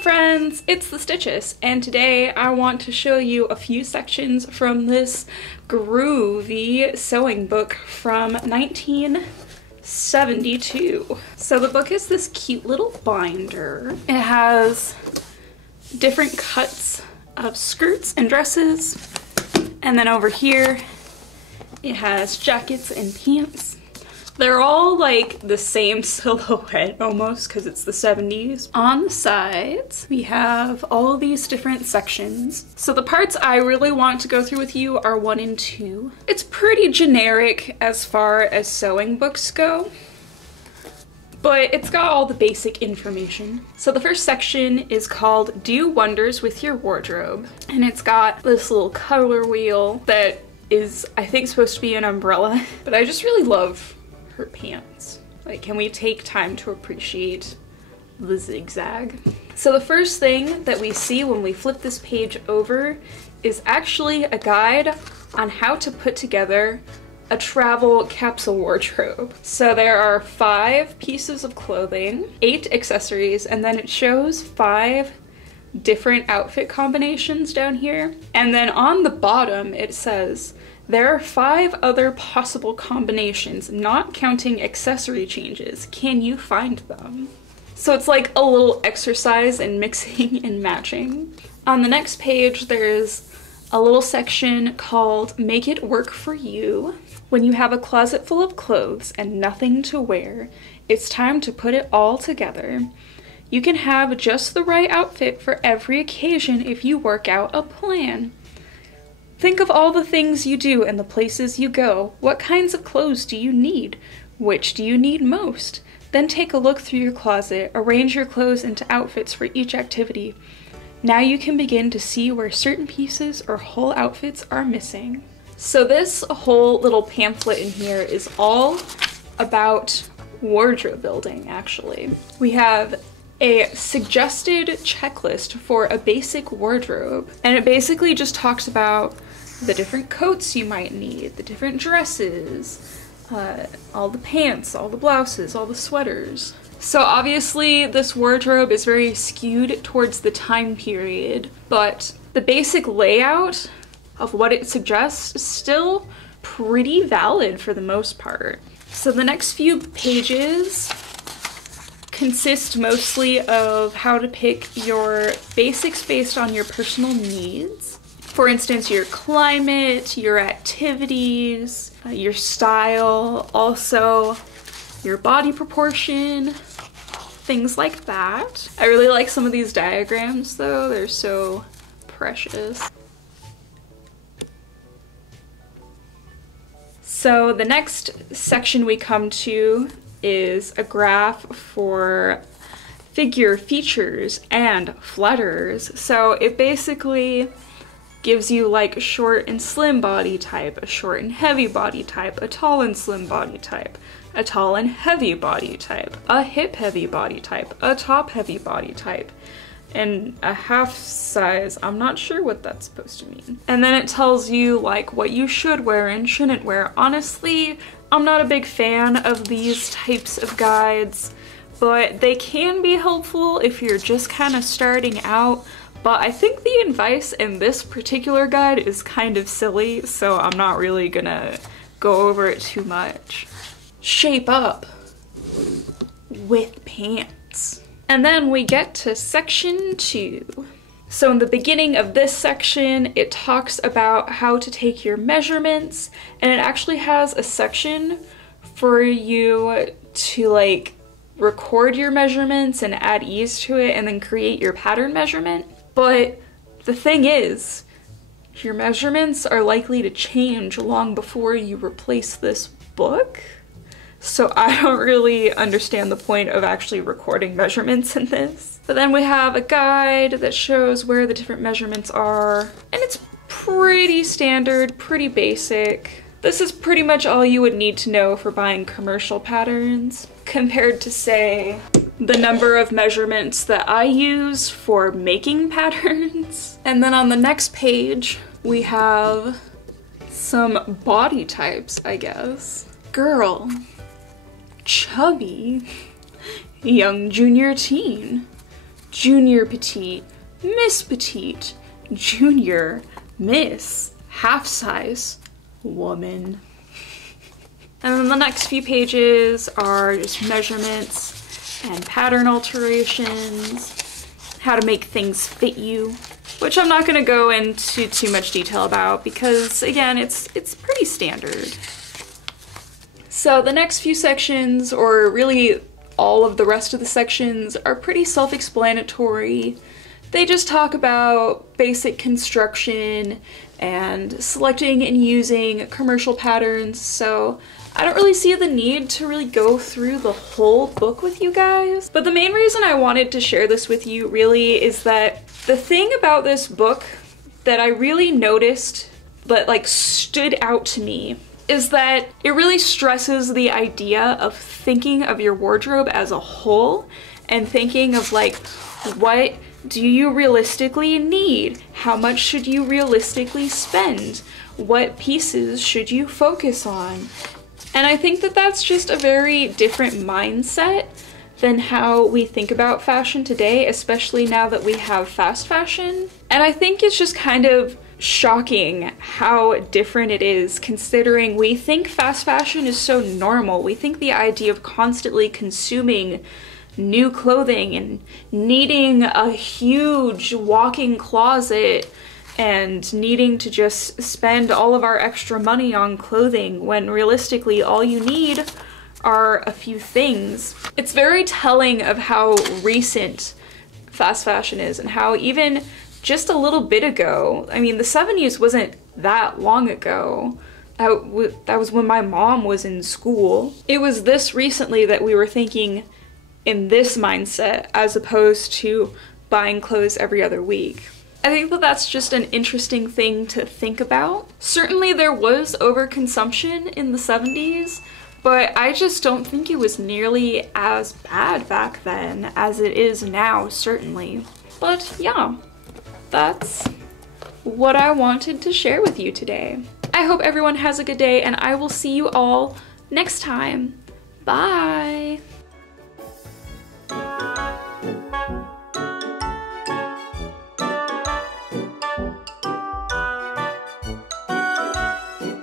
friends, it's the Stitches, and today I want to show you a few sections from this groovy sewing book from 1972. So the book is this cute little binder. It has different cuts of skirts and dresses, and then over here it has jackets and pants. They're all like the same silhouette almost because it's the 70s. On the sides, we have all these different sections. So the parts I really want to go through with you are 1 and 2. It's pretty generic as far as sewing books go, but it's got all the basic information. So the first section is called Do Wonders with Your Wardrobe. And it's got this little color wheel that is, I think, supposed to be an umbrella, but I just really love her pants. Like, can we take time to appreciate the zigzag? So the first thing that we see when we flip this page over is actually a guide on how to put together a travel capsule wardrobe. So there are 5 pieces of clothing, 8 accessories, and then it shows 5 different outfit combinations down here. And then on the bottom it says, there are 5 other possible combinations, not counting accessory changes. Can you find them? So it's like a little exercise in mixing and matching. On the next page, there's a little section called Make It Work For You. When you have a closet full of clothes and nothing to wear, it's time to put it all together. You can have just the right outfit for every occasion if you work out a plan. Think of all the things you do and the places you go. What kinds of clothes do you need? Which do you need most? Then take a look through your closet, arrange your clothes into outfits for each activity. Now you can begin to see where certain pieces or whole outfits are missing. So this whole little pamphlet in here is all about wardrobe building, actually. We have a suggested checklist for a basic wardrobe, and it basically just talks about the different coats you might need, the different dresses, all the pants, all the blouses, all the sweaters. So obviously this wardrobe is very skewed towards the time period, but the basic layout of what it suggests is still pretty valid for the most part. So the next few pages consist mostly of how to pick your basics based on your personal needs. For instance, your climate, your activities, your style, also your body proportion, things like that. I really like some of these diagrams though, they're so precious. So the next section we come to is a graph for figure features and flatterers. So it basically gives you like a short and slim body type, a short and heavy body type, a tall and slim body type, a tall and heavy body type, a hip heavy body type, a top heavy body type, and a half size. I'm not sure what that's supposed to mean. And then it tells you like what you should wear and shouldn't wear. Honestly, I'm not a big fan of these types of guides, but they can be helpful if you're just kind of starting out. But I think the advice in this particular guide is kind of silly, so I'm not really gonna go over it too much. Shape up with pants. And then we get to section 2. So in the beginning of this section, it talks about how to take your measurements, and it actually has a section for you to like record your measurements and add ease to it and then create your pattern measurement. But the thing is, your measurements are likely to change long before you replace this book. So I don't really understand the point of actually recording measurements in this. But then we have a guide that shows where the different measurements are, and it's pretty standard, pretty basic. This is pretty much all you would need to know for buying commercial patterns, compared to, say, the number of measurements that I use for making patterns. And then on the next page, we have some body types, I guess. Girl, chubby, young junior teen, Junior Petite, Miss Petite, Junior, Miss, half size, woman. And then the next few pages are just measurements and pattern alterations, how to make things fit you, which I'm not gonna go into too much detail about because again, it's pretty standard. So the next few sections, or really all of the rest of the sections, are pretty self-explanatory. They just talk about basic construction and selecting and using commercial patterns, so I don't really see the need to really go through the whole book with you guys. But the main reason I wanted to share this with you really is that the thing about this book that I really noticed but like stood out to me is that it really stresses the idea of thinking of your wardrobe as a whole and thinking of like, what do you realistically need? How much should you realistically spend? What pieces should you focus on? And I think that that's just a very different mindset than how we think about fashion today, especially now that we have fast fashion. And I think it's just kind of shocking how different it is, considering we think fast fashion is so normal. We think the idea of constantly consuming new clothing and needing a huge walk-in closet and needing to just spend all of our extra money on clothing when realistically all you need are a few things. It's very telling of how recent fast fashion is and how even just a little bit ago, I mean, the 70s wasn't that long ago. That was when my mom was in school. It was this recently that we were thinking in this mindset as opposed to buying clothes every other week. I think that that's just an interesting thing to think about. Certainly there was overconsumption in the 70s, but I just don't think it was nearly as bad back then as it is now, certainly. But yeah, that's what I wanted to share with you today. I hope everyone has a good day and I will see you all next time. Bye!